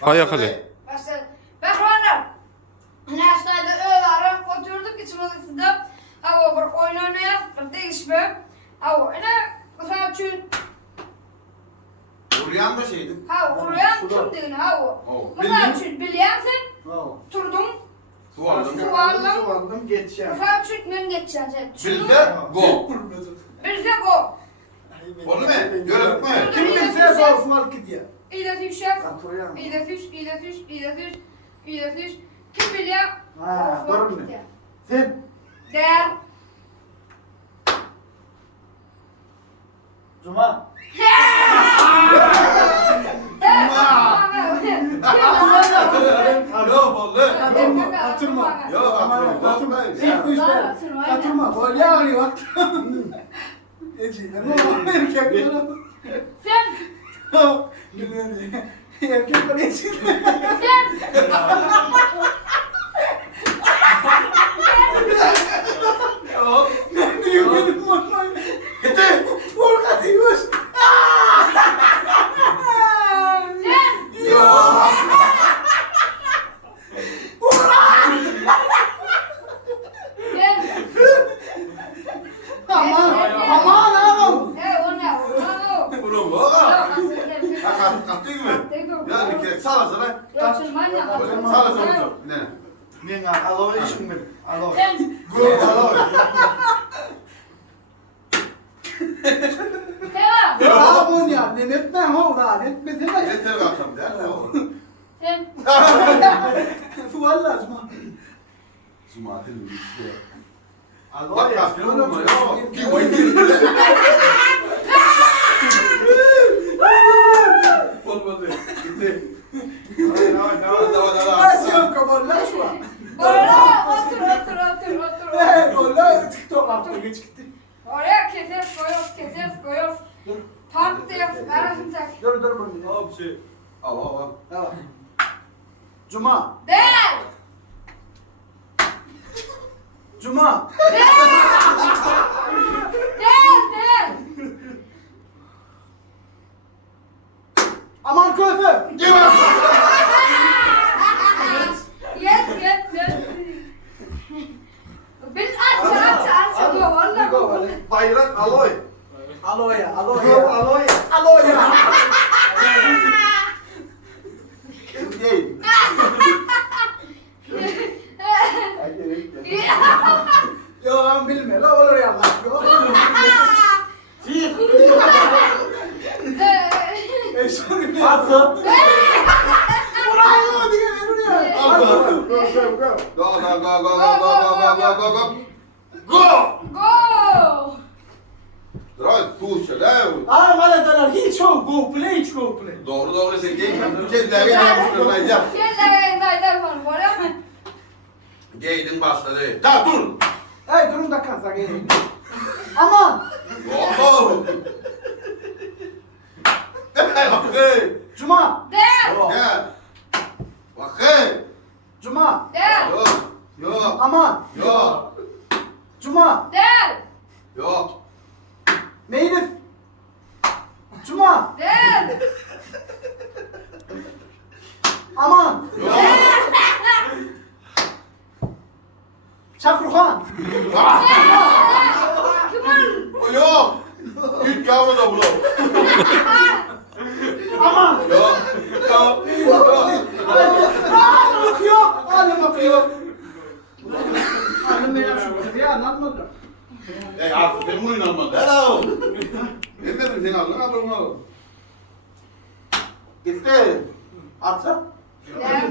Hayakale. Başladı. Ben varım. Aşağıda öğrenip oturduk içimizde. Hava bir oyun oynayız, bir değişme. Hava ne? Mesela çünkü Uğrayan mı şeydi? hava uğrayan kimdiğini hava. Mesela çünkü biliyorsun. Turdum. Su aldım. Suvardım geçeceğim. Mesela çünkü ben geçeceğim. Bilse go. Bilse go. Onu mu? Görelim mi? Kim bilse zor suvar gidiyor. İle düşer. Katırıyorum. İle düş, ile düş, ile düş, ile düş. Kim biliyor? Ha, doğru mu? Sen. Der. Cuma. Yok vallahi. Atırma. Yok atırma. Atırma. Böyle yani bak. Eciyle ne olur erkekler. Sen. Bilmiyorum. Erkekler eciyle. Sen. Ne diyor benim mormayı? Gitti. Korkatıymış. Sen. Yok. Sen. Aman ağam. O ne? O. Bunu bu. Kattın mı? Ya bir kere sağla sana. Sağla sana. Ne? Ne aloe için mi? Aloe. Sen. Go aloy. Sen. Ya bu ya ne etme ha da etmesene. Yeter kattım der ne olur. Sen. Su lazım. Sumatil bir şey. Aloe Bak ya. kaskını vurma ya. Bir oyun. Olmadı. Gitti. Nasıl kabul lan şu an? Otur. Ola TikTok artık geç gitti. Oraya keses koyuyoruz. Tam diye arasını tak. Dur bunu. Hop şey. Al. Tamam. Cuma. Der. Cuma. Der. Aman köfü. Yes. Bil aç diyor valla. Bayrak aloy. Aloe ya. Aloy. Değil. Yo ben bilmiyorum. La olur ya Allah. Eşim. Atı. Burayı mı diye verir ya. Go. Go. Dra tuşa da. Maladalar hiç yok. Go play. Doğru sen gel. Kendine yapmıştın ya. Yerlere dayılar var. Var mı? Geydin başladı. Ta dur. Hey durun da kansa gelin. Aman. Oho. Bakın. Cuma. Der. Gel. Bakın. Cuma. Der. Yok. Aman. Yok. Cuma. Der. Yok. Meylif. Cuma. Der. Aman. Yok. Şakruhan. Kimin? Yok. Git yavru da bunu. Aman. Yok. Yok. Annem bakıyor. Annem bakıyor. Annem ne yapıyor? Ya anlatmadım. Artık ben bunu inanmadım. Hello. Ne dedim sen aldın ablamı. Gitti. Atsa. Der.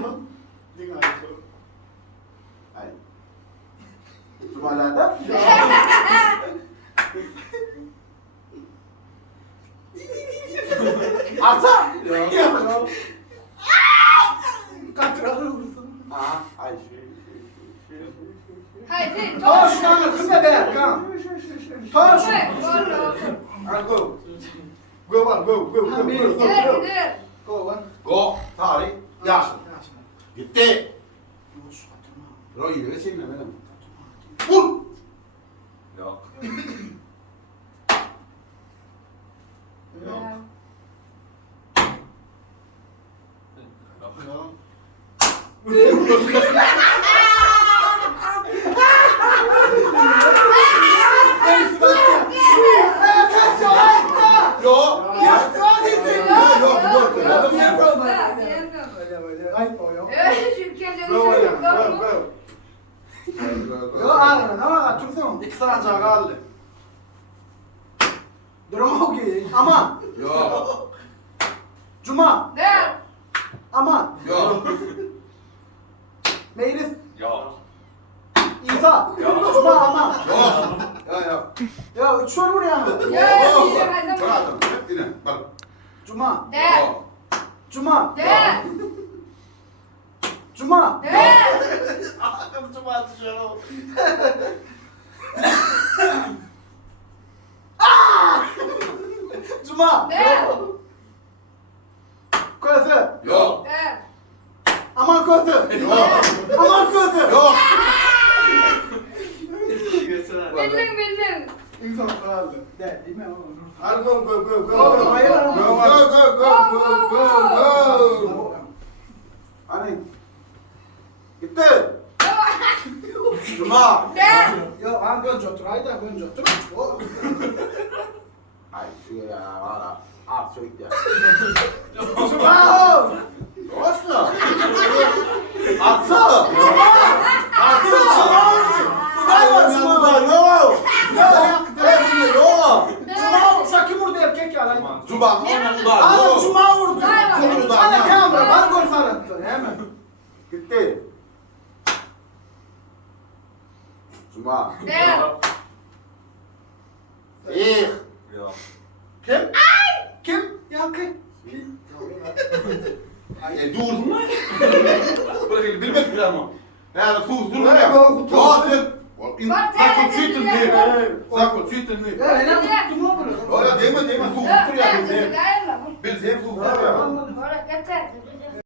Hayır. Cumalada. Atsa. Yok. Katıralı olursun. Aha. Ay Haydi. Toş kanka kızma be kan. Toş. Go. Go var go. Der. Go lan. Go. Tarih. Yaşın. Gitti. Roy ne şey mi benim? Vur. Yok. Yok. İki sancağı kaldı. Durum ki. Aman. Yok. Cuma. Ne? Aman. Yok. Meyris. Yok. İsa. Cuma aman. Yok. Yok. Ya üç soru buraya mı? Bırakın. Yine. Bak. Cuma. Ne? Yok. Cuma. Ne? Cuma. Ne? Cuma dışarı. Cuma. Ne? Kose. Yok. Ne? Aman kose. Yok. Aman kose. Yok. Bildin. İnsan kaldı. Değil mi? Hadi go go go go. Go, hayır. Go go go go go go. Hani. Gitti. Cuma. Ne? Yo, ben önce otur. Haydi önce otur. Ay şu ya valla. At şu gitti. Cuma. Olsun. Atsa. Atsa. Ay var Cuma. Yok. Yok. Cuma sakin vurdu erkek ya lan. Cuma. Abi Cuma vurdu. Bana kamera, bana gol sarattı. Hemen. Gitti. Cuma. Ne? İyi. Yok. Kim? Kim? Ya kim? Dur. Böyle bilmek bile ama. Yani sus dur Böyle ya. böyle kutu. Bak, Sakın tele- çiğtin tele- diye. Sakın çiğtin diye. Ya ne tuttum o bunu? Öyle deme sus dur ya. Bilsem sus dur ya. Oraya getir.